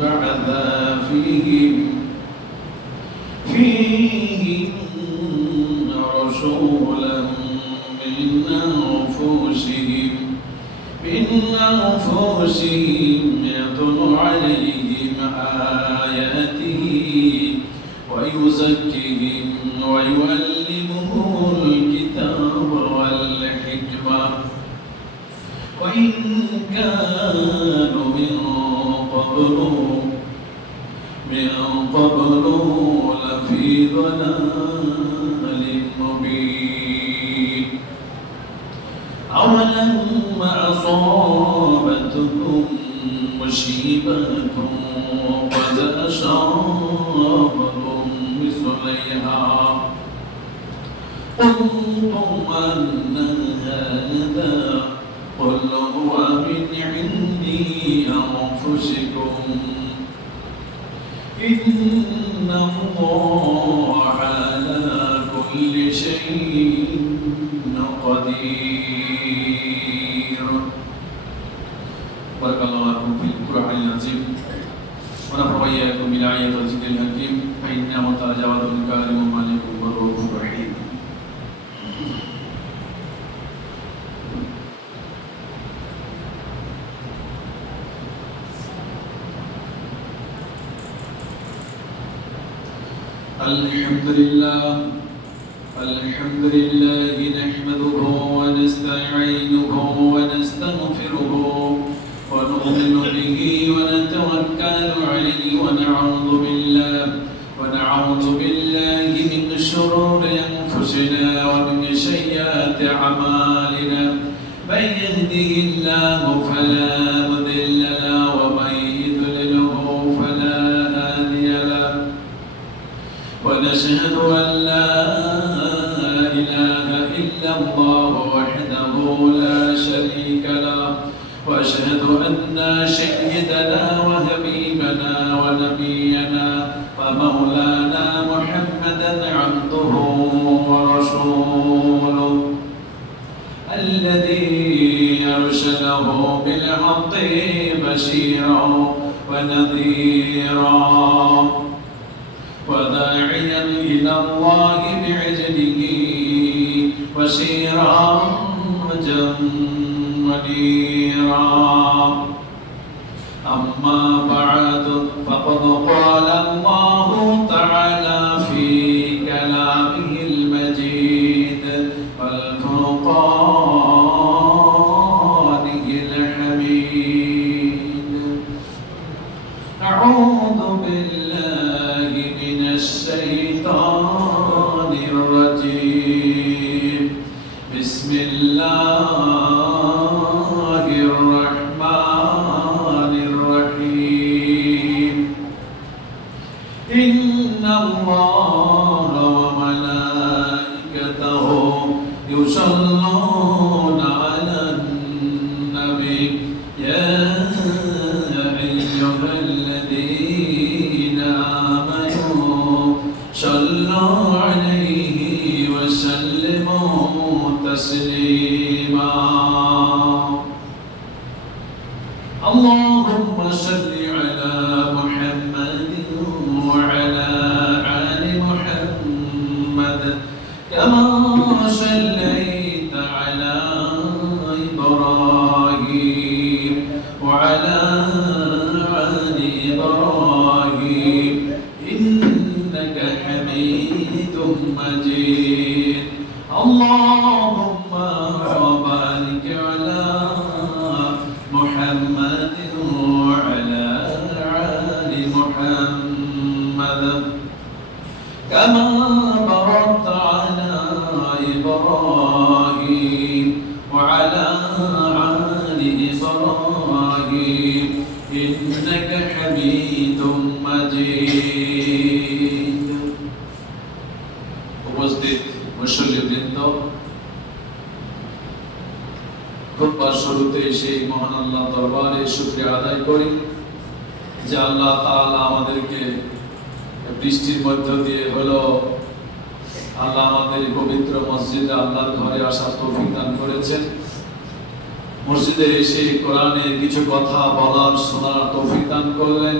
بعثا فيهم رسولا من أنفسهم يتلو عليهم آياته ويزكيهم ويعلمهم الكتاب والحكمة وإن كانوا من قبل لفي ضلال مبين أولما أصابتكم مصيبة قد أصابتم مثليها قلتم أن هذا قل هو من عندي أنفسكم إن الله على كل شيء قدير. بارك الله لكم في القرآن العظيم ونفع وإياكم بالآيات والذكر الحكيم فإنه تعالى جواد كريم مالك ورؤوف رحيم. الحمد لله نحمده ونستعينه ونستغفره ونؤمن به ونتوكل عليه ونعوذ بالله من شرور أنفسنا ومن سيئات أعمالنا من يهده الله فلا مضل له ومن يضلله فلا هادي له ونشهد أن لا إله إلا الله وحده لا شريك له وأشهد أن سيدنا وحبيبنا ونبينا ومولانا محمدا عبده ورسوله الذي أرسله بالحق بشيرا ونذيرا وداعيا إلى الله بإذنه وسراجا منيرا. أما بعد فقد قال الله تعالى في كلامه المجيد والفرقانه الحميد. أعوذ بالله من الشيطان الرجيم. بسم الله الرحمن الرحيم. إن الله وملائكته يصلون على النبي يا أيها الذين آمنوا صلوا عليه وسلموا تسليما. اللهم صل على محمد وعلى آل محمد كما صليت على إبراهيم وعلى آل إبراهيم إنك حميد مجيد. اللهم بارك على محمد وعلى آل محمد كما باركت على إبراهيم وعلى آل إبراهيم إنك حميد مجيد. উপস্থিত মুসল্লিবৃন্দ, খুতবার শুরুতে সেই মহান আল্লাহ দরবারে শুকরিয়া আদায় করি যে আল্লাহ তাআলা আমাদেরকে বৃষ্টির মধ্য দিয়ে হলো আল্লাহ আমাদের পবিত্র মসজিদে আল্লাহর ঘরে আসার তৌফিক দান করেছেন। মসজিদে এসে কোরআনের কিছু কথা বলার শোনার তৌফিক দান করলেন।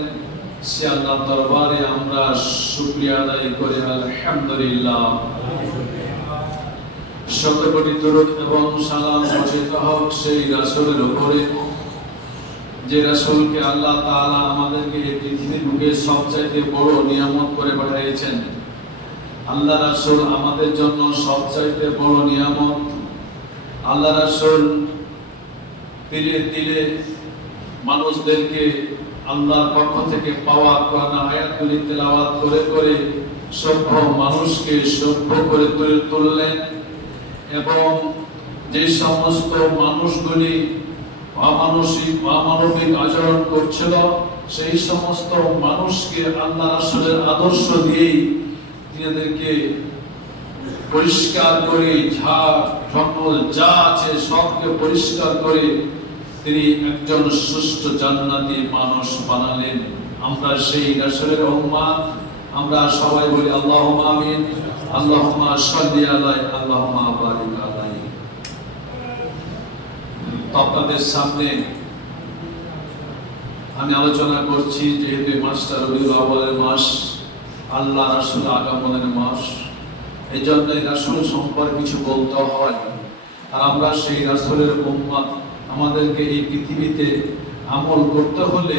সে আল্লাহর দরবারে আমরা শুকরিয়া আদায় করি আলহামদুলিল্লাহ। শত কোটি দরুদ এবং সালাম বর্ষিত হোক সেই রাসূলের উপরে, যে রাসূলকে আল্লাহ তাআলা আমাদেরকে এই পৃথিবীর বুকে সবচাইতে বড় নিয়ামত করে পাঠিয়েছেন। আল্লাহ রাসূল আমাদের জন্য সবচাইতে বড় নিয়ামত। আল্লাহ রাসূল তিলে তিলে মানুষদেরকে আল্লাহর পক্ষ থেকে পাওয়া কোরআন আয়াতগুলি তেলাওয়াত করে করে সভ্য মানুষকে সভ্য করে তুললেন, এবং যে সমস্ত মানুষগুলি অমানবিক আচরণ করছিল সেই সমস্ত মানুষকে আল্লাহ রাসূলের আদর্শ দিয়েই তিনাদেরকে পরিষ্কার করে ঝাড় জঙ্গল যা আছে সবকে পরিষ্কার করে তিনি একজন সুষ্ঠু জান্নাতি মানুষ বানালেন। আমরা সেই রাসূলের উম্মত, আমরা সবাই বলি আল্লাহুম্মা আমিন, আল্লাহুম্মা সাল্লি আলাইহি, আল্লাহুম্মা বারিক আলাইহি। আপনাদের সামনে আমি আলোচনা করছি, যেহেতু এই মাসটা রবিউল আউয়ালের মাস, আল্লাহ রাসূল আগমনের মাস, এই জন্য রাসূল সম্পর্কে কিছু বলতে হয়। আর আমরা সেই রাসূলের উম্মত, আমাদেরকে এই পৃথিবীতে আমল করতে হলে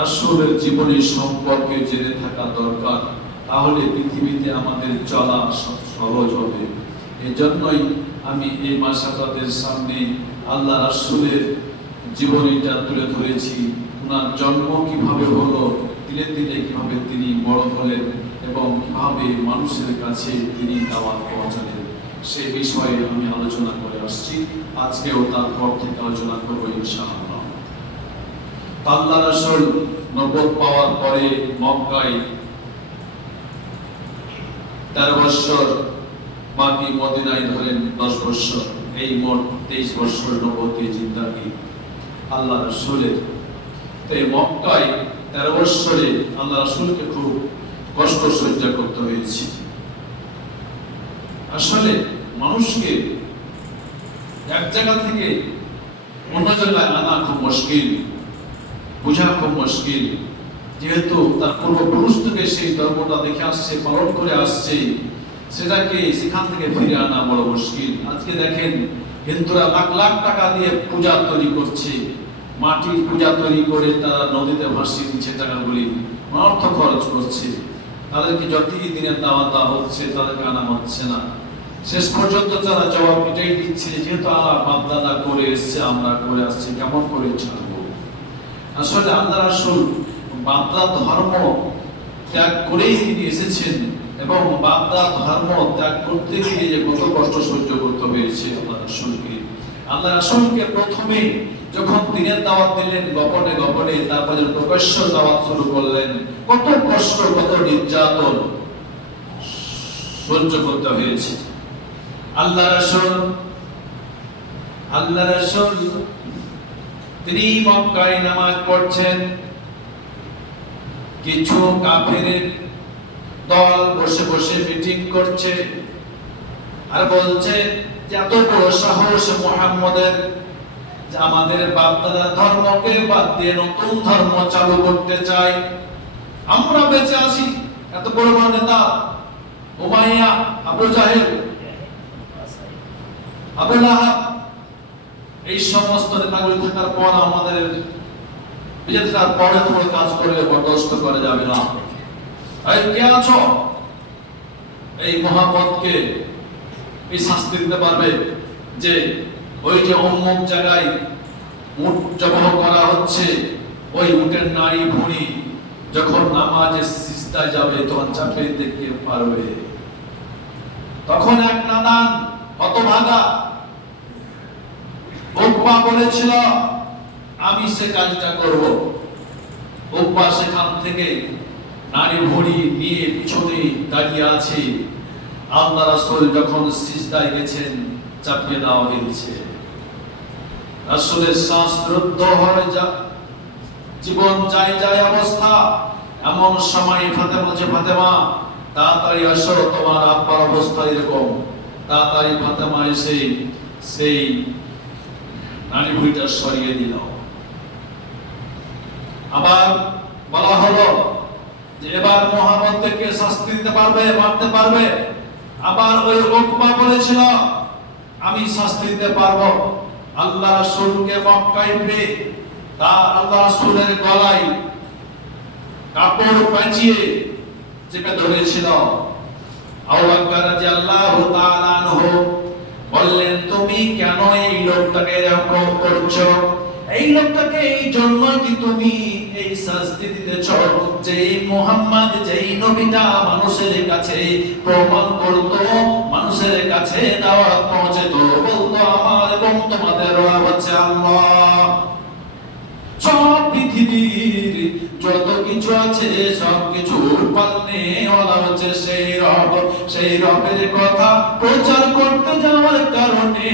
রাসূলের জীবনী সম্পর্কে জেনে থাকা দরকার, তাহলে পৃথিবীতে আমাদের চলা সহজ হবে। এই জন্যই আমি এই মাসে আপনাদের সামনে আল্লাহ রাসূলের জীবনীটা তুলে ধরেছি। ওনার জন্ম কিভাবে হলো, ধীরে ধীরে কিভাবে তিনি বড় হলেন এবং কিভাবে মানুষের কাছে তিনি দাওয়াত পৌঁছালেন, সে বিষয়ে আমি আলোচনা করে আসছি। আজকেও তারপর থেকে আলোচনা করবো ইনশাআল্লাহ। আল্লাহ রাসূল নবুয়ত পাওয়ার পরে মক্কায় 13 বছর, বাকি মদিনায় ধরেন 10 বছর, এই মোট 23 বছর নবুয়তের জিন্দেগি আল্লাহ রাসূলের। তাই মক্কায় 13 বছরে আল্লাহ রাসূলকে খুব কষ্ট সহ্য করতে হয়েছে। আসলে মানুষকে এক জায়গা থেকে অন্য জায়গায় আনা খুব মুশকিল, বোঝা খুব মুশকিল, যেহেতু তার পূর্বপুরুষ থেকে সেই ধর্মটা দেখে আসছে, পালন করে আসছে, সেটাকে সেখান থেকে ফিরে আনা বড় মুশকিল। আজকে দেখেন হিন্দুরা লাখ লাখ টাকা দিয়ে পূজা তৈরি করছে, মাটির পূজা তৈরি করে তারা নদীতে ভাসিয়ে দিচ্ছে, টাকাগুলি অর্থ খরচ করছে। তাদেরকে যতই দিনের দাওয়াত দেওয়া হচ্ছে তাদেরকে আনা হচ্ছে না। শেষ পর্যন্ত তারা জবাব এটাই দিচ্ছে, যেহেতু আল্লাহ বাপদাদা করে এসছে, আমরা করে আসছি, কেমন করে ছাড়বো। আসলে আল্লাহ রাসূল বাপদাদ ধর্ম ত্যাগ করেই তিনি এসেছেন, এবং বাপদাদ ধর্ম ত্যাগ করতে গিয়ে যে কত কষ্ট সহ্য করতে হয়েছে আল্লাহ রাসূলকে। আল্লাহ রাসূলকে প্রথমে যখন দিনের দাওয়াত দিলেন গোপনে গোপনে, তারপরে প্রকাশ্য দাওয়াত শুরু করলেন, কত কষ্ট কত নির্যাতন সহ্য করতে হয়েছে। আল্লাহ রাসূল তিনি মক্কায় নামাজ পড়ছেন, কিছু কাফেরের দল বসে বসে মিটিং করছে আর বলছে যে এত বড় সাহস মুহাম্মদের, যে আমাদের বাপদাদার ধর্মকে বাদ দিয়ে নতুন ধর্ম চালু করতে চায়। আমরা বেঁচে আছি, এত বড় বড় নেতা উমাইয়া, আবু জাহেল, আবু লাহাব, এই সমস্ত নেতাগুলি থাকার পর আমাদের বেঁচে থাকার পরে তোমার কাজ করলে বরদাস্ত করা যাবে না। কে আছো এই মুহাম্মদকে এই শাস্তি দিতে পারবে, যে ওই যে অমুক জায়গায় উট জবাহ করা হচ্ছে, ওই উটের নাড়ি ভুঁড়ি যখন নামাজে সিজদায় যাবে তখন চাপে দেখতে পারবে। তখন এক নাদান হতভাগা উকবা বলেছিল আমি সে কাজটা করব। উকবা সেখান থেকে নারী ভুঁড়ি নিয়ে পিছনে দাঁড়িয়ে আছে। আল্লাহ রাসূল যখন সিজদায় গেছেন চাপিয়ে দেওয়া হয়েছে, রাসূলের শ্বাস রুদ্ধ হয়ে জীবন যায় যায় অবস্থা। এমন সময় ফাতেমা বলছে, ফাতেমা তাড়াতাড়ি আসো, তোমার আব্বার অবস্থা এরকম। তাড়াতাড়ি ফাতেমা এসে সেই নারী ভুঁড়িটা সরিয়ে দিল। আবার বলা হলো যে এবার মুহাম্মদকে শাস্তি দিতে পারবে, মারতে পারবে। আবার ওই উকবা বলেছিল আমি শাস্তি দিতে পারবো। আল্লাহ রাসূলকে মক্কায় পেয়ে তার আল্লাহ রাসূলের গলায় কাপড় পেঁচিয়ে চেপে ধরেছিল। আবু বকর রাদিয়াল্লাহু তাআলা আনহু বললেন, তুমি কেন এই লোকটাকে এরকম করছো? এই লোকটাকে এই জন্য কি তুমি এই শাস্তি দিতেছ যে মুহাম্মদ যেই নবীটা মানুষের কাছে প্রমাণ করত, মানুষের কাছে দাওয়াত পৌঁছাতো, বলতো আমার এবং তোমাদের রব হচ্ছে আল্লাহ। সব পৃথিবীর যত কিছু আছে সব কিছুর পালনে ওলা হচ্ছে সেই রব। সেই রবের কথা প্রচার করতে যাওয়ার কারণে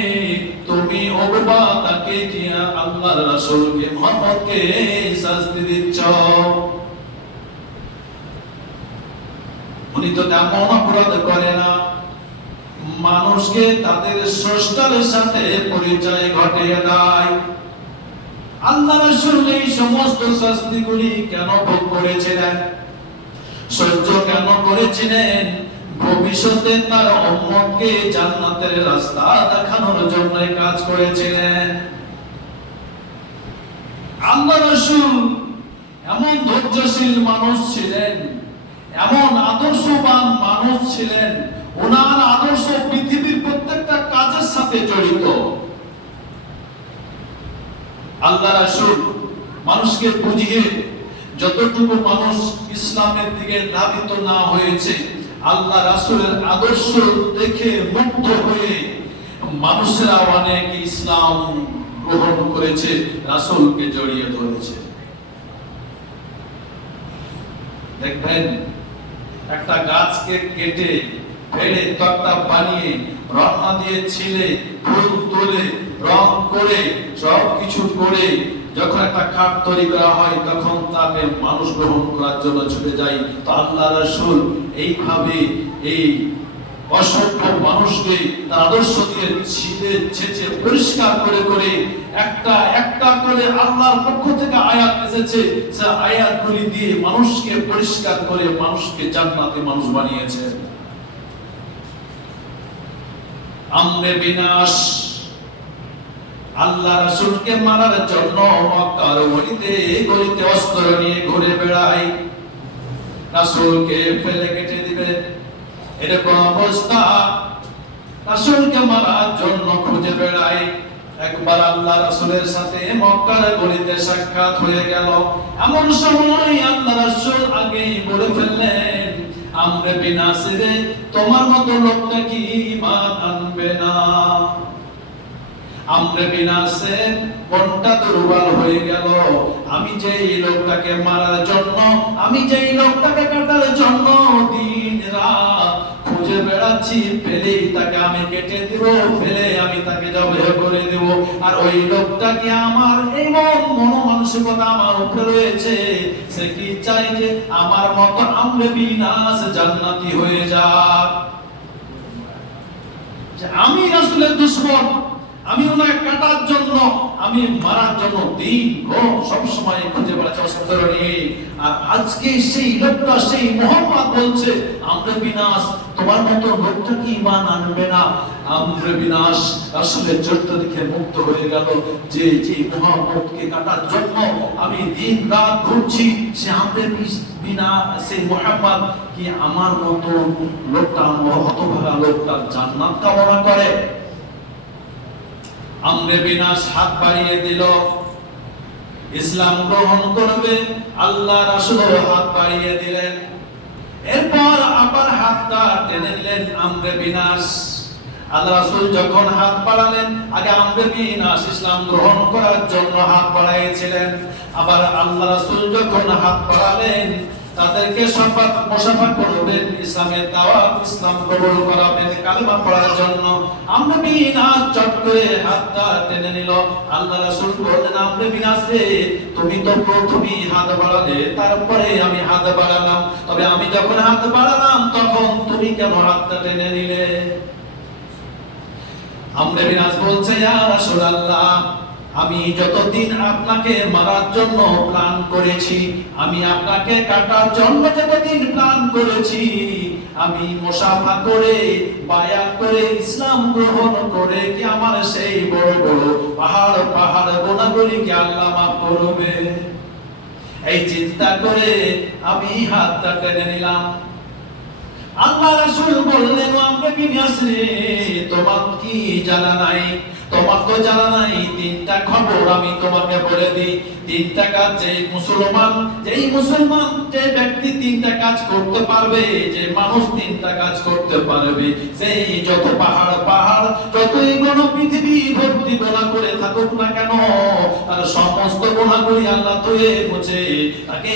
তুমি উকবা তাকে দিয়া আল্লাহর রাসূলকে মুহাম্মদকে শাস্তি দিচ্ছ। উনি তো তেমন অপরাধ করে না, মানুষকে তাদের স্রষ্টার সাথে পরিচয় ঘটিয়ে দেয়। আল্লাহ রাসূল এই সমস্ত শাস্তিগুলি কেন ভোগ করেছিলেন, সহ্য কেন করেছিলেন? ভবিষ্যতে তার উম্মতকে জান্নাতের রাস্তা দেখানোর জন্য কাজ করেছিলেন। আল্লাহ রাসূল এমন ধৈর্যশীল মানুষ ছিলেন, এমন আদর্শবান মানুষ ছিলেন, ওনার আদর্শ পৃথিবীর প্রত্যেকটা কাজের সাথে জড়িত। আল্লাহ রাসূল মানুষকে বুঝিয়ে যতটুকু মানুষ ইসলামের দিকে ধাবিত না হয়েছে, আল্লাহ রাসূলের আদর্শ দেখে মুগ্ধ হয়ে মানুষেরা অনেক ইসলাম গ্রহণ করেছে, রাসূলকে জড়িয়ে ধরেছে। দেখবেন একটা গাছকে কেটে ফেলে তক্তা বানিয়ে রত্না দিয়ে ছিলে ফুল তোলে রং করে সব কিছু করে যখন একটা খাট তৈরি করা হয় তখন তাকে মানুষ গ্রহণ করার জন্য ছুটে যায়। তো আল্লাহ রাসূল এইভাবে এই অসভ্য মানুষকে তার আদর্শ দিয়ে ছিলে ছেঁচে পরিষ্কার করে করে একটা একটা করে আল্লাহর পক্ষ থেকে আয়াত এসেছে, সে আয়াতগুলি দিয়ে মানুষকে পরিষ্কার করে মানুষকে জান্নাতে মানুষ বানিয়েছে। আমরে বিনাশ আল্লাহ রাসূলকে মারার জন্য মক্কার গলিতে গলিতে অস্ত্র নিয়ে ঘুরে বেড়ায়, রাসূলকে ফেলে কেটে দিবে এরকম অবস্থা, রাসূলকে মারার জন্য খুঁজে বেড়ায়। একবার আল্লাহ রাসূলের সাথে মক্কার গলিতে সাক্ষাৎ হয়ে গেল। এমন সময় আল্লাহ রাসূল আগেই বলে ফেললেন, আমরে বিনাশে তোমার মতো লোকটা কি ঈমান আনবে না? আমরে বিনাশে মনটা দুর্বল হয়ে গেল। আমি যে এই লোকটাকে মারার জন্য, আমি যে এই লোকটাকে কাটার জন্য দিন রাত খুঁজে বেড়াচ্ছি, পেলেই তাকে আমি কেটে দিব, ফেলে আমি তাকে জবাই করে দেব। আর ওই লোকটা কি আমার এমন মনোমানসিকতা আমার উপরে রয়েছে, সে কি চাই যে আমার মতো আমরে বিনাশ জান্নাতি হয়ে যাক? যে আমি রাসূলের দুশমন, আমি ওনাকে কাটার জন্য, আমি মারার জন্য দিন রাত সব সময় খুঁজে বেড়াচ্ছি অস্ত্র নিয়ে। আর আজকে সেই লোকটা, সেই মুহাম্মদ বলছে আমরে বিনাশ তোমার মতো লোকটা কি ঈমান আনবে না? আমরে বিনাশ রাসূলের চরিত্র দেখে মুক্ত হয়ে গেল যে যে মুহাম্মদকে কাটার জন্য আমি দিন রাত ঘুরছি, সে আমরে বিনাশ, সেই মুহাম্মদ কি আমার মতো লোকটা, হতভাগা লোকটা জান্নাত কামনা করে? আমরে বিনাশ হাত বাড়িয়ে দিল, ইসলাম গ্রহণ করবে। আল্লাহ রাসূল হাত বাড়িয়ে দিলেন, এরপর আবার হাতটা টেনে নিলেন আমরে বিনাশ। আল্লাহ রাসূল যখন হাত বাড়ালেন, আগে আমরে বিনাশ ইসলাম গ্রহণ করার জন্য হাত বাড়াইছিলেন, আবার আল্লাহ রাসূল যখন হাত বাড়ালেন তাদেরকে শপথ মুসাফা করবেন, ইসলামের দাওয়াত, ইসলাম কবুল করাবেন, কালেমা পড়ার জন্য। আমরে বিনাশ চট করে হাতটা টেনে নিল। আল্লাহ রাসূল বললেন, আমরে বিনাশ রে, তুমি তো প্রথমেই হাত বাড়ালে, তারপরে আমি হাত বাড়ালাম, তবে আমি যখন হাত বাড়ালাম তখন তুমি কেন হাতটা টেনে নিলে? আমরে বিনাশ বলছে, ইয়া রাসূলুল্লাহ আমি যতদিন আপনাকে মারার জন্য প্ল্যান করেছি, আমি আপনাকে কাটার জন্য যতদিন প্ল্যান করেছি, আমি মুসাফা করে বায়াত করে ইসলাম গ্রহণ করে কি আমার সেই বড় বড় পাহাড় পাহাড় গুনাহগুলিকে আল্লাহ মাফ করবে? এই চিন্তা করে আমি হাতটা টেনে নিলাম। আল্লাহ রাসূল বললেন, আমরা কি আসলে তোমার কি জানা নাই? তোমার তো জানা নাই তিনটা খবর আমি তোমাকে বলে দিই। তিনটা কাজ যেই মুসলমান যে ব্যক্তি তিনটা কাজ করতে পারবে, যে মানুষ তিনটা কাজ করতে পারবে, সেই যত পাহাড় পাহাড় যতই কোন পৃথিবী ভর্তি গোনা করে থাকুক না কেন, তার সমস্ত গোনাগুলি আল্লাহ ধুয়ে মুছে তাকে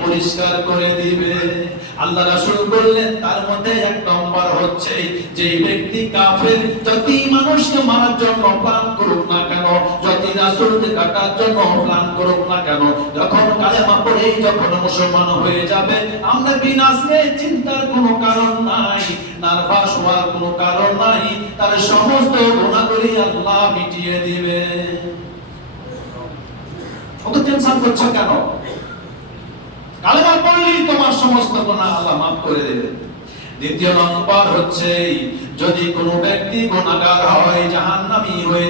পরিষ্কার করে দিবে। আল্লাহ রাসূল বললেন, তার মধ্যে এক নম্বর হচ্ছে যে ব্যক্তি কাফের যতই মানুষকে মারার জন্য প্ল্যান করুক না কেন, যতই রাসূলকে কাটার জন্য প্ল্যান করুক না কেন, যখন কালেমা পড়ে যখন মুসলমান হয়ে যাবে, আমরা বিনাশে চিন্তার কোনো কারণ নাই, নার্ভাস হওয়ার কোনো কারণ নাই, তার সমস্ত গুনাহগুলি আল্লাহ মিটিয়ে দিবে। অত টেনশন করছো কেন? কালেমা পড়লেই তোমার সমস্ত গুনাহ আল্লাহ মাফ করে দেবে। দ্বিতীয় নম্বর হচ্ছে, যদি কোনো ব্যক্তি গুনাহগার হয়, জাহান্নামী হয়ে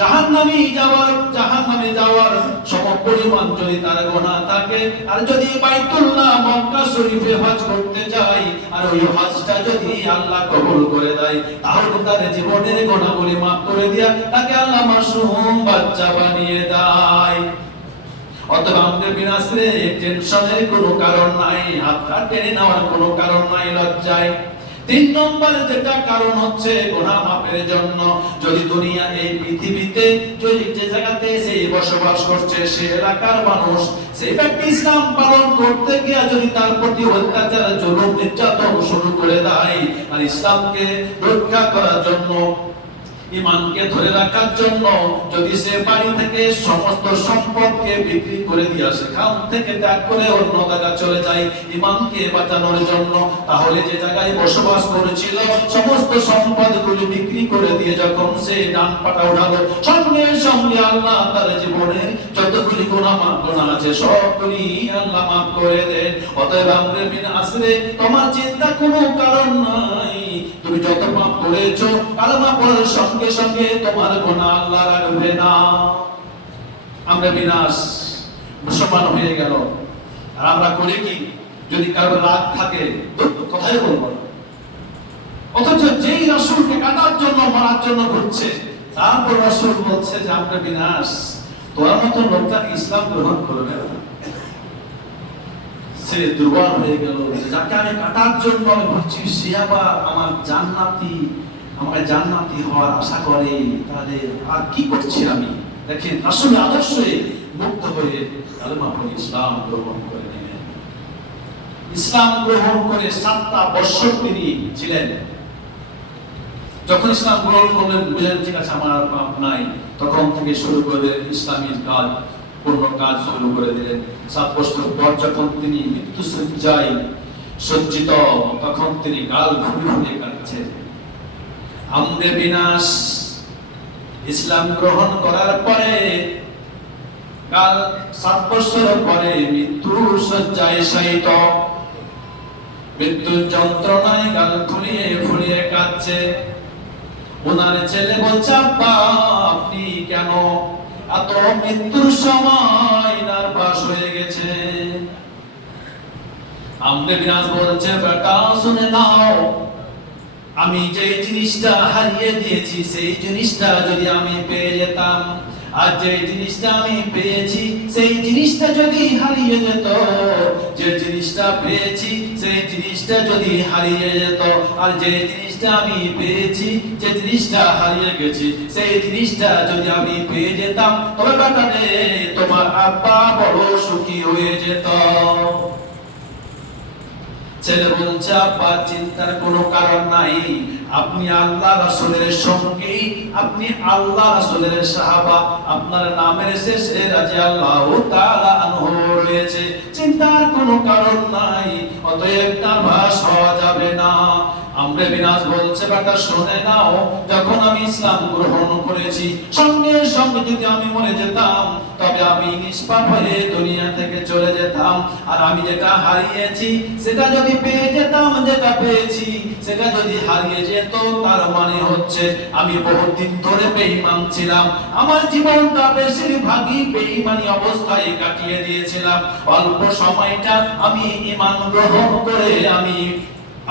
জাহান্নামে যাওয়ার সমপরিমাণ যদি তার গুনাহ থাকে, আর যদি বাইতুল্লাহ মক্কা শরীফে হজ করতে যায়, আর ওই হজটা যদি আল্লাহ কবুল করে দেয়, তাহলে তার জীবনের গুনাহগুলি মাফ করে দিয়া তাকে আল্লাহ মাসুম বাচ্চা বানিয়ে দেয়। অতএব আমাদের বিনাশে টেনশনের কোনো কারণ নাই, হাতটা টেনে নেওয়ার কোনো কারণ নাই, লজ্জায়। তিন নম্বর যেটা কারণ হচ্ছে গুনাহ মাফের জন্য, যদি দুনিয়া এই পৃথিবীতে যে জায়গাতে সে বসবাস করছে, সে এলাকার মানুষ, সেই ব্যক্তি ইসলাম পালন করতে গিয়ে যদি তার প্রতি অত্যাচার জুলুম নির্যাতন শুরু করে দেয়, আর ইসলামকে রক্ষা করার জন্য, ইমানকে ধরে রাখার জন্য যদি সে বাড়ি থেকে সমস্ত সম্পদকে বিক্রি করে দিয়ে সেখান থেকে ত্যাগ করে অন্য জায়গায় চলে যায় ইমানকে বাঁচানোর জন্য, তাহলে যে জায়গায় বসবাস করেছিল সমস্ত সম্পদগুলি বিক্রি করে দিয়ে যখন সে ডান পাটা উঠালো, সঙ্গে সঙ্গে আল্লাহ তার জীবনের যতগুলি গুনাহ আছে সবগুলি আল্লাহ মাফ করে দেন। অতএব আমরে বিন আসরে তোমার চিন্তা কোনো কারণ নাই, তুমি যত পাপ করেছো কালেমা পড়ার সঙ্গে সঙ্গে তোমার গুনাহ আল্লাহ রাখবে না। আমরা বিনাশ মুসলমান হয়ে গেল, আর আমরা করি কি? যদি কারো রাগ থাকে কথাই বলবো না, অথচ যেই রাসূলকে কাটার জন্য মারার জন্য ঘুরছে, তারপর রাসূল বলছে যে আমরা বিনাশ, তোর মতো লোকটা ইসলাম গ্রহণ করবে না। সে দুর্বল হয়ে গেল, যাকে আমি কাটার জন্য ঘুরছি সে আবার আমার জান্নাতি হওয়ার আশা করে, তাহলে আর কি করছি আমি? দেখেন আসলে আদর্শে মুক্ত হয়ে কালেমা পড়ে ইসলাম গ্রহণ করে নিলেন। ইসলাম গ্রহণ করে 7টা বছর তিনি ছিলেন। যখন ইসলাম গ্রহণ করলেন, বুঝলেন ঠিক আছে আমার আর পাপ নাই, তখন থেকে শুরু করে দিলেন ইসলামের কাজ, পূর্ণ কাজ শুরু করে দিলেন। 7 বছর পর যখন তিনি মৃত্যু সজ্জায় সজ্জিত, তখন তিনি গাল ফুলে ফুলে কাঁদছেন। আমরে বিনাশ ইসলাম গ্রহণ করার পরে কাল 7 বছর পরে মৃত্যু সজ্জায় শায়িত, মৃত্যুর যন্ত্রণায় গাল ফুলিয়ে ফুলিয়ে কাঁদছে। ওনার ছেলে বলছে, আব্বা আপনি কেন এত মৃত্যুর সময় নার্ভাস হয়ে গেছে? আমরে বিনাশ বলছে, বেটা শুনে নাও, আমি যে জিনিসটা হারিয়ে দিয়েছি সেই জিনিসটা যদি আমি পেয়ে যেতাম, আর যে জিনিসটা আমি পেয়েছি সেই জিনিসটা যদি হারিয়ে যেত, যে জিনিসটা পেয়েছি সেই জিনিসটা যদি হারিয়ে যেত, আর যে জিনিসটা আমি পেয়েছি, যে জিনিসটা হারিয়ে গেছি সেই জিনিসটা যদি আমি পেয়ে যেতাম, তবে বাটানে তোমার আব্বা বড় সুখী হয়ে যেত। ছেলে বলছে, আব্বা চিন্তার কোনো কারণ নাই, আপনি আল্লাহ রাসূলের সঙ্গী, আপনি আল্লাহ রাসূলের সাহাবা, আপনার নামের শেষে রাদিয়াল্লাহু তাআলা আনহু রয়েছে, চিন্তার কোনো কারণ নাই, অতএব নার্ভাস হওয়া যাবে না। আমরে বিনাশ বলছে, বেটা শুনে নাও, যখন আমি ইসলাম গ্রহণ করেছি সঙ্গে সঙ্গে যদি আমি মরে যেতাম তবে আমি নিষ্পাপ হয়ে দুনিয়া থেকে চলে যেতাম। আর আমি যেটা হারিয়েছি সেটা যদি পেয়ে যেতাম, যেটা পেয়েছি সেটা যদি হারিয়ে যেত, তার মানে হচ্ছে আমি বহুদিন ধরে বেঈমান ছিলাম। আমার জীবনটা বেশিরভাগই বেঈমানি অবস্থায় কাটিয়ে দিয়েছিলাম। অল্প সময়টা আমি ঈমান গ্রহণ করে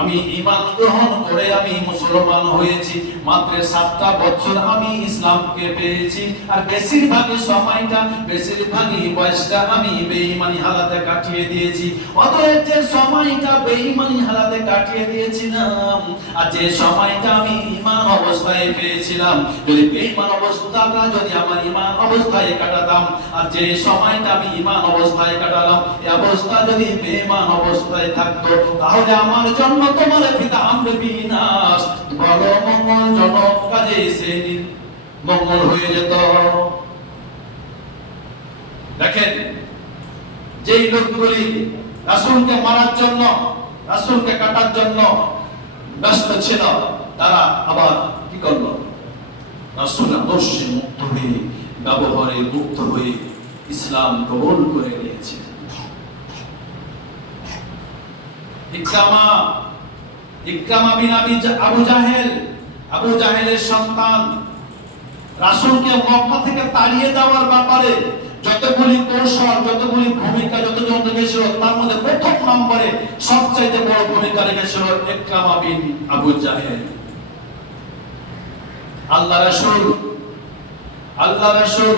আমি ঈমান গ্রহণ করে আমি মুসলমান হয়েছি। মাত্র 7টা বছর আমি ইসলামকে পেয়েছি, আর বেশিরভাগই সময়টা বেশিরভাগই বয়সটা আমি বেঈমানি হালাতে কাটিয়ে দিয়েছি। অতএব যে সময়টা বেঈমানি হালাতে কাটিয়ে দিয়েছিলাম আর যে সময়টা আমি ঈমান অবস্থায় পেয়েছিলাম, যদি বেঈমান অবস্থাটা যদি আমার ঈমান অবস্থায় কাটাতাম আর যে সময়টা আমি ঈমান অবস্থায় কাটালাম এই অবস্থা যদি বেঈমান অবস্থায় থাকতো, তাহলে আমার জন্য তোমার পিতা আমরে বিনাশ বড় মঙ্গলজনক কাজে সে মঙ্গল হয়ে যেত। দেখেন, যেই লোকগুলি রাসূলকে মারার জন্য, রাসূলকে কাটার জন্য ব্যস্ত ছিল, তারা আবার কি করলো? রাসূল আদর্শে মুক্ত হয়ে, ব্যবহারে মুক্ত হয়ে ইসলাম কবুল করে নিয়েছে। ইকরামা বিন আবু জাহেলের সন্তান, রাসূলকে মক্কা থেকে তাড়িয়ে দেওয়ার ব্যাপারে যতগুলি কৌশল, যতগুলি ভূমিকা, যতজন রেখেছিল, তার মধ্যে প্রথম নম্বরে সবচেয়ে বড় ভূমিকা রেখেছিল ইকরামা বিন আবু জাহেল। আল্লাহ রাসূল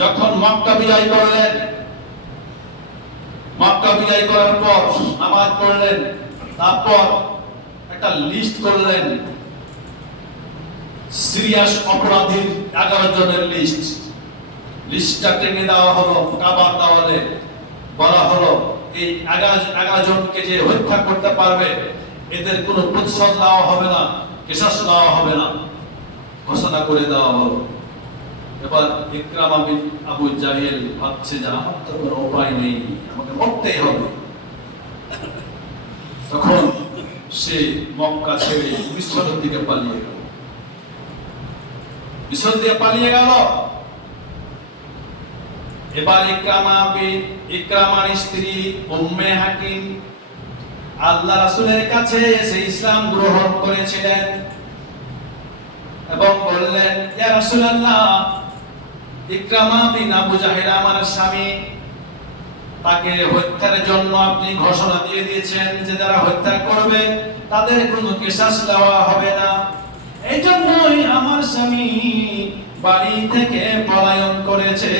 যখন মক্কা বিজয় করলেন, মক্কা বিজয় করার পর নামাজ পড়লেন, তারপর একটা লিস্ট করলেন, সিরিয়াস অপরাধীর 11 জনের লিস্টটা টেনে দেওয়া হলো কাবার দেওয়ালে। বলা হলো এই 11 জনকে যে হত্যা করতে পারবে এদের কোনো প্রতিশোধ নেওয়া হবে না, কিসাস নেওয়া হবে না, ঘোষণা করে দেওয়া হলো। এবার ইকরামা বিন আবু জাহেল ভাবছে যে আমার তো কোনো উপায় নেই, আমাকে মরতেই হবে। তখন সে মক্কা ছেড়ে মিশরের দিকে পালিয়ে গেল। মিশর দিয়ে পালিয়ে গেল। এবার ইকরামার স্ত্রী উম্মে হাকিম আল্লাহ রাসূলের কাছে এসে ইসলাম গ্রহণ করেছিলেন এবং বললেন, ইয়া রাসূলুল্লাহ, ইকরামা বিন আবু জাহেল আমার স্বামী, তাকে হত্যার জন্য আপনি ঘোষণা দিয়ে দিয়েছেন যে যারা হত্যা করবে তাদের কোনো কিসাস দেওয়া হবে না। এই জন্যই আমার স্বামী বাড়ি থেকে পলায়ন করেছে।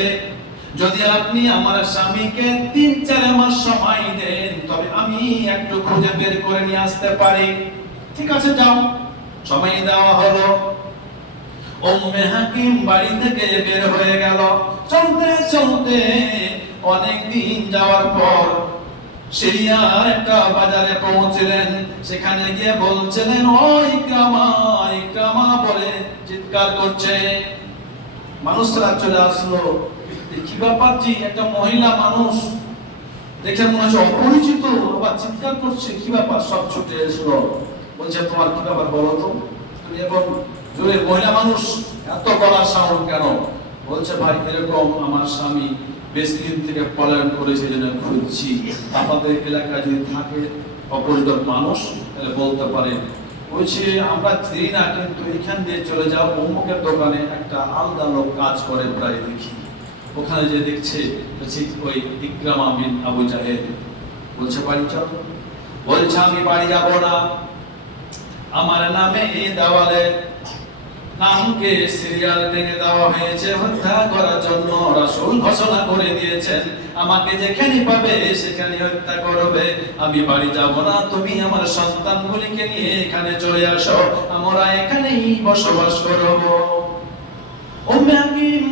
যদি আপনি আমার স্বামীকে 3-4 মাস সময় দেন তবে আমি একটু খুঁজে বের করে নিয়ে আসতে পারি। ঠিক আছে, যাও। সময় দেওয়া হলো। উম্মে হাকিম বাড়ি থেকে বের হয়ে গেল। চলতে চলতে অনেক দিন যাওয়ার পর সিরিয়ার একটা বাজারে পৌঁছলেন। সেখানে গিয়ে বলছিলেন, ও ইকরামা, ইকরামা বলে চিৎকার করছে। মানুষরা চলে আসলো। কি ব্যাপার জি? একটা মহিলা মানুষ, দেখে মনে হচ্ছে অপরিচিত, আবার চিৎকার করছে, কি ব্যাপার? সব ছুটে এসলো। বলছে, তোমার কি ব্যাপার বলো তো? তুমি এবং জোরে মহিলা মানুষ, এত গলার সাউন্ড কেন? বলছে, ভাই এরকম আমার স্বামী বেশ দিন থেকে পলায়ন করেছে, যেন খুঁজছি। আপনাদের এলাকায় যদি থাকে অপরিচিত মানুষ তাহলে বলতে পারেন। বলছে, আমরা চিনি না, কিন্তু এখান দিয়ে চলে যাও, অমুকের দোকানে একটা আলাদা লোক কাজ করে, প্রায় দেখি। ওখানে যে দেখছে ওই ইকরামা বিন আবু জাহেল। বলছে, বাড়ি চলো। বলছে, আমি বাড়ি যাব না, আমার নামে এই দেওয়ালে নামকে সিরিয়াল টেনে দেওয়া হয়েছে হত্যা করার জন্য। রাসূল ঘোষণা করে দিয়েছেন, আমাকে যেখানে পাবে সেখানে হত্যা করবে। আমি বাড়ি যাব না, তুমি আমার সন্তানগুলিকে নিয়ে এখানে চলে আসো, আমরা এখানেই বসবাস করব। উম্মে হাকিম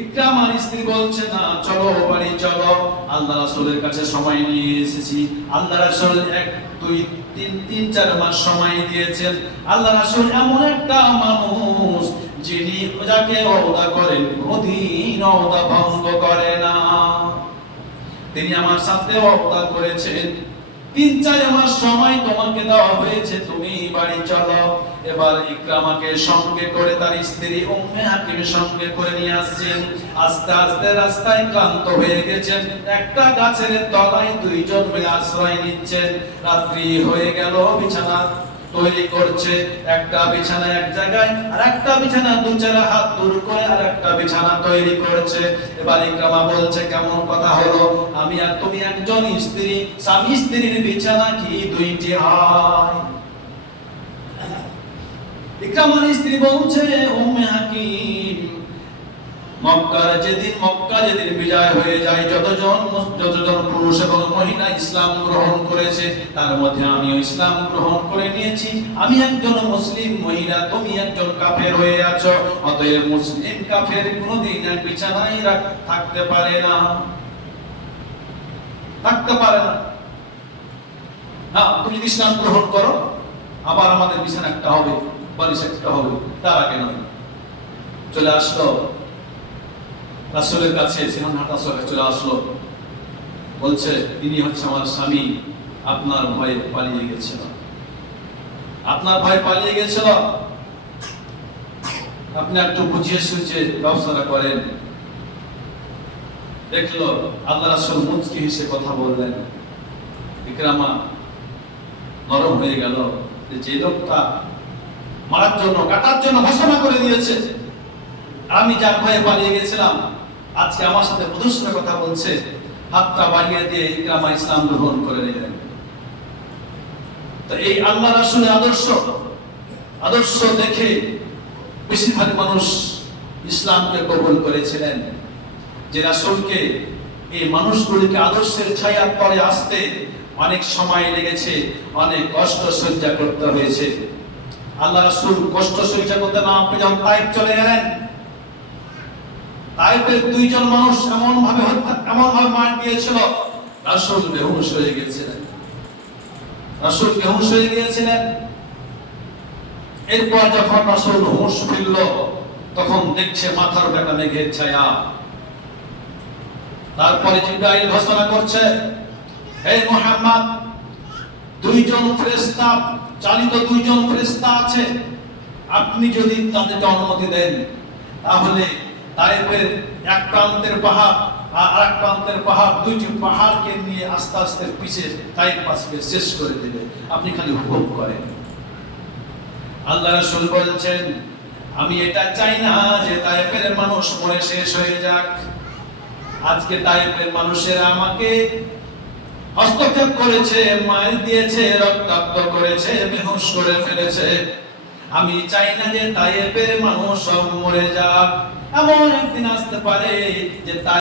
ইকরামার স্ত্রী বলছে, না, চলো বাড়ি চলো। আল্লাহ রাসূলের কাছে সময় নিয়ে এসেছি। আল্লাহ রাসূল 1, 2, 3, 4 মাস সময় দিয়েছেন। আল্লাহ রাসূল এমন একটা মানুষ যিনি যাকে ওয়াদা করেন কোনদিন ওয়াদা ভঙ্গ করে না। তিনি আমার সাথে ওয়াদা করেছেন 3-4 মাস সময় তোমাকে দেওয়া হয়েছে, তুমি বাড়ি চলো। এবার ইকরামাকে সঙ্গে করে তার স্ত্রী উম্মে হাকিমের সঙ্গে করে নিয়ে আসছেন। আস্তে আস্তে রাস্তায় ক্লান্ত হয়ে গেছেন, একটা গাছের তলায় দুইজন মিলে আশ্রয় নিচ্ছেন। রাত্রি হয়ে গেল, বিছানা তৈরি করছে, একটা বিছানা এক জায়গায় আর একটা বিছানা 2-4 হাত দূর করে আর একটা বিছানা তৈরি করছে। এবার ইকরামা বলছে, কেমন কথা হলো, আমি আর তুমি একজন স্ত্রী, স্বামী স্ত্রীর বিছানা কি দুইটি হয়? ইকরামার স্ত্রী বলছে, উম্মে হাকিম, মক্কা যেদিন বিজয় হয়ে যায়, যতজন পুরুষ এবং মহিলা ইসলাম গ্রহণ করেছে তার মধ্যে আমিও ইসলাম গ্রহণ করে নিয়েছি। আমি একজন মুসলিম মহিলা, তুমি একজন কাফের হয়ে আছো, অতএব মুসলিম কাফের কোনোদিন এক বিছানায় থাকতে পারে না। না, তুমি ইসলাম গ্রহণ করো, আবার আমাদের বিছানা একটা হবে, বালিশ একটা হবে। তার আগে নয়। চলে আসলো রাসূলের কাছে, সিনান হাঁটা চলে আসলো, বলছে, তিনি হচ্ছে আমার স্বামী, আপনার ভয়ে পালিয়ে গেছিল, আপনি একটু বুঝিয়ে সুঝিয়ে ব্যবস্থাটা করেন। দেখলো আল্লাহ রাসূল মুচকি হেসে কথা বললেন। ইকরামা নরম হয়ে গেল, যে লোকটা মারার জন্য, কাটার জন্য ঘোষণা করে দিয়েছে, আমি যার ভয়ে পালিয়ে গেছিলাম, আজকে আমার সাথে প্রদর্শন কথা বলছে, হাতটা বাড়িয়ে দিয়ে ইকরামা ইসলাম গ্রহণ করে নিলেন। তো এই আল্লাহ রাসূলের আদর্শ দেখে বেশিরভাগ মানুষ ইসলামকে কবুল করেছিলেন। যে রাসূলকে, এই মানুষগুলিকে আদর্শের ছায়ার তলে আসতে অনেক সময় লেগেছে, অনেক কষ্ট সহ্য করতে হয়েছে। আল্লাহ রাসূল কষ্ট সহ্য করতে না পেরে যখন তায়েফ চলে গেলেন, তায়েফের 2 জন মানুষ এমন ভাবে মার দিয়েছিল, রাসূল বেহুশ হয়ে গিয়েছিলেন। এরপর যখন রাসূল হুঁশ ফিরল, তখন দেখছে মাথার উপর একটা মেঘের ছায়া। তারপরে জিবরাইল ঘোষণা করছে, হে মুহাম্মদ, 2 জন ফেরেশতা, চালিত 2 জন ফেরেশতা আছে, আপনি যদি তাদেরকে অনুমতি দেন, তাহলে তায়েফের এক প্রান্তের পাহাড় আর আরেক প্রান্তের পাহাড়, 2টি পাহাড়কে নিয়ে আস্তে আস্তে পিছে তায়েফবাসীকে শেষ করে দেবে, আপনি খালি হুকুম করেন। আল্লাহ রাসূল বলছেন, আমি এটা চাই না যে তায়েফের মানুষ মরে শেষ হয়ে যাক। আজকে তায়েফের মানুষেরা আমাকে হস্তক্ষেপ করেছে, মার দিয়েছে, রক্তাক্ত করেছে, বেহুশ করে ফেলেছে। আমি চাই না যে তায়েফের মানুষ সব মরে যাক। এমন একদিন আসতে পারে যে